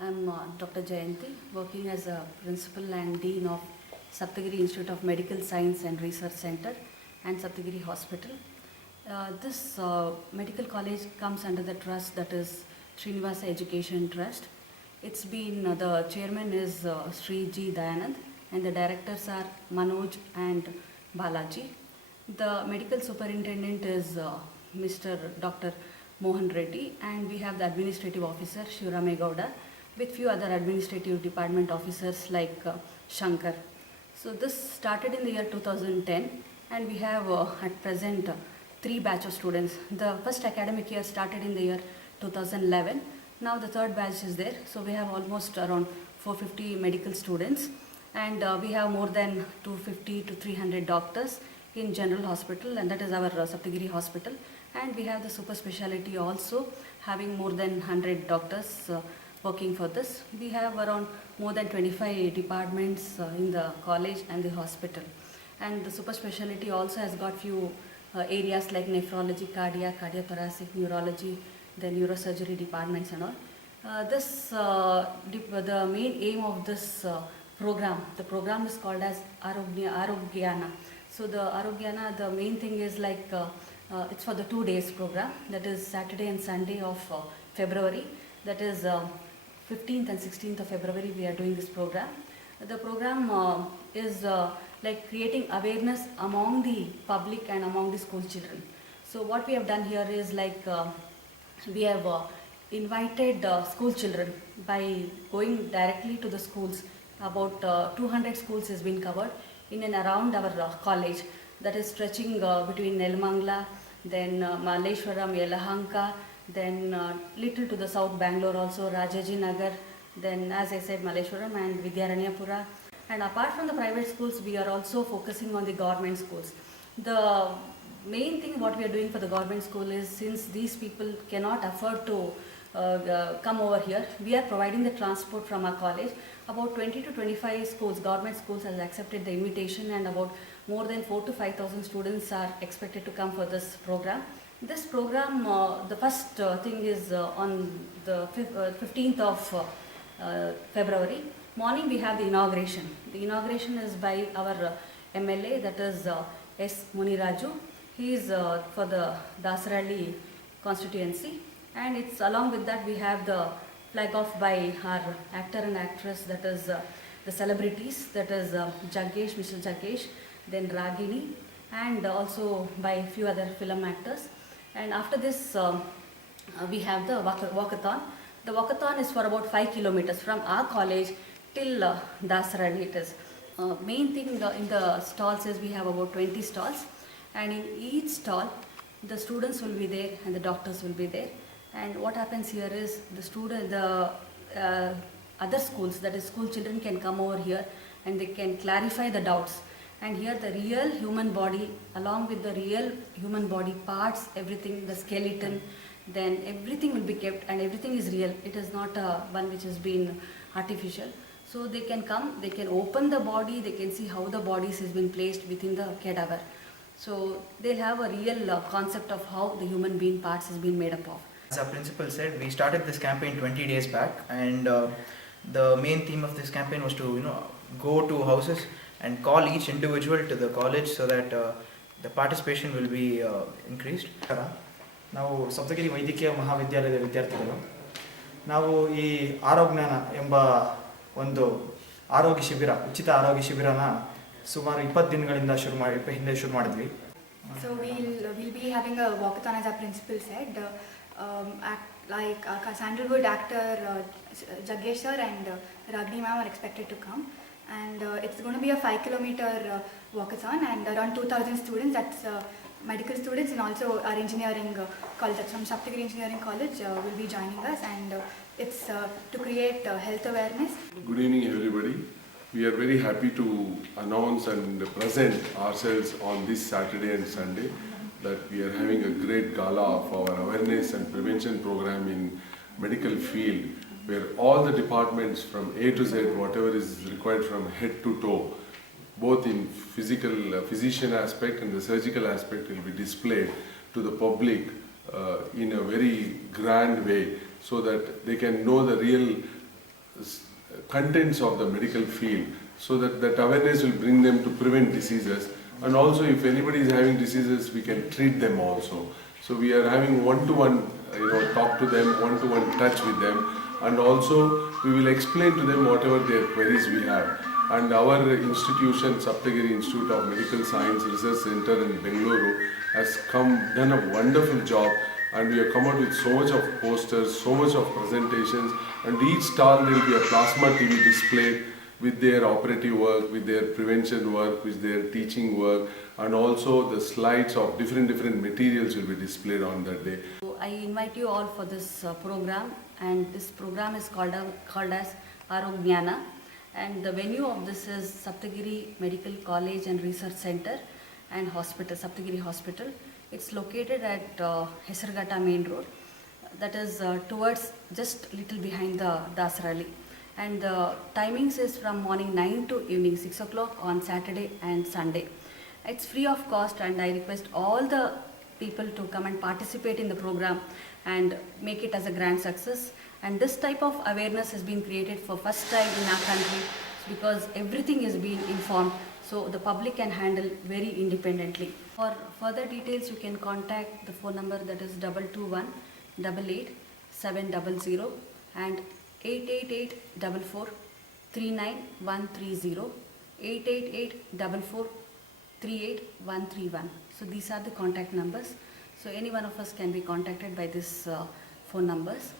I'm Dr. Jayanti, working as a Principal and Dean of Saptagiri Institute of Medical Science and Research Center and Saptagiri Hospital. This medical college comes under the trust that is Srinivasa Education Trust. It's been, the chairman is Sri G. Dayanand and the directors are Manoj and Balaji. The medical superintendent is Mr. Dr. Mohan Reddy, and we have the administrative officer Shivram Gowda with few other administrative department officers like Shankar. So this started in the year 2010, and we have at present three batch of students. The first academic year started in the year 2011. Now the third batch is there, so we have almost around 450 medical students, and we have more than 250 to 300 doctors in general hospital, and that is our Saptagiri hospital. And we have the super speciality also, having more than 100 doctors working for this. We have around more than 25 departments in the college and the hospital. And the super speciality also has got few areas like nephrology, cardiac, cardiothoracic, neurology, the neurosurgery departments and all. The main aim of this program, the program is called as Arogyana. So the Arogyana, the main thing is like it's for the 2 days program, that is Saturday and Sunday of February, that is 15th and 16th of February we are doing this program. The program is like creating awareness among the public and among the school children. So what we have done here is like we have invited school children by going directly to the schools. About 200 schools has been covered in and around our college, that is stretching between Nelmangla, then Malleshwaram, Yelahanka, then little to the south Bangalore also, Rajaji Nagar, then as I said Malleshwaram and Vidyaranyapura. And apart from the private schools, we are also focusing on the government schools. The main thing what we are doing for the government school is, since these people cannot afford to come over here, we are providing the transport from our college. About 20 to 25 schools, government schools has accepted the invitation, and about more than 4 to 5,000 students are expected to come for this program. This program, the first thing is on the 15th of February morning we have the inauguration. The inauguration is by our MLA, that is S. Muniraju. He is for the Dasaralli constituency, and it's along with that we have the flag off by our actor and actress, that is the celebrities, that is Jaggesh, Mr. Jaggesh, then Ragini, and also by few other film actors. And after this we have the walkathon. The walkathon is for about 5 kilometers from our college till Dasaralli it is. Main thing in the stalls is we have about 20 stalls, and in each stall the students will be there and the doctors will be there. And what happens here is the other schools, that is school children, can come over here and they can clarify the doubts. And here the real human body, along with the real human body parts, everything, the skeleton, then everything will be kept, and everything is real. It is not one which has been artificial. So they can come, they can open the body, they can see how the bodies has been placed within the cadaver. So they'll have a real concept of how the human being parts has been made up of. As our principal said, we started this campaign 20 days back, and the main theme of this campaign was to go to houses and call each individual to the college so that the participation will be increased. ನಾವು ಸಪ್ತಗಿರಿ ವೈದ್ಯಕೀಯ ಮಹಾವಿದ್ಯಾಲಯದ ವಿದ್ಯಾರ್ಥಿಗಳು ನಾವು ಈ ಆರೋಗ್ಯಜ್ಞಾನ ಎಂಬ ಒಂದು ಆರೋಗ್ಯ ಶಿಬಿರ, ಉಚಿತ ಆರೋಗ್ಯ ಶಿಬಿರನ ಸುಮಾರು 20 ದಿನಗಳಿಂದ ಹಿಂದೆ ಶುರು ಮಾಡಿದ್ವಿ. So we'll be having a walkathon, as our principal said. Like Sandalwood actor Jaggesh sir and Ragini ma'am are expected to come, and it's going to be a 5-kilometer walkathon, and around 2,000 students, that's medical students and also our engineering college, from Saptagiri Engineering College, will be joining us, and it's to create health awareness. Good evening everybody. We are very happy to announce and present ourselves on this Saturday and Sunday that we are having a great gala of our awareness and prevention program in medical field, where all the departments from A to Z, whatever is required from head to toe, both in physician aspect and the surgical aspect, will be displayed to the public in a very grand way, so that they can know the real contents of the medical field, so that that awareness will bring them to prevent diseases. And also, if anybody is having diseases, we can treat them also. So we are having one-to-one, talk to them, one-to-one touch with them, and also we will explain to them whatever their queries we have. And our institution, Saptagiri Institute of Medical Science Research Center in Bengaluru, has done a wonderful job, and we have come out with so much of posters, so much of presentations, and each stall there will be a plasma TV display with their operative work, with their prevention work, with their teaching work, and also the slides of different materials will be displayed on that day. So I invite you all for this program, and this program is called as Arogyana, and the venue of this is Saptagiri Medical College and Research Center and Hospital, Saptagiri Hospital. It's located at Hesargata Main Road, that is towards just little behind the Dasarali. And the timings is from morning 9 to evening 6 o'clock on Saturday and Sunday. It's free of cost, and I request all the people to come and participate in the program and make it as a grand success. And this type of awareness has been created for first time in our country, because everything is being informed, so the public can handle very independently. For further details, you can contact the phone number, that is 221 88 700 and 888 39130, 888 38131. So these are the contact numbers. So any one of us can be contacted by this phone numbers.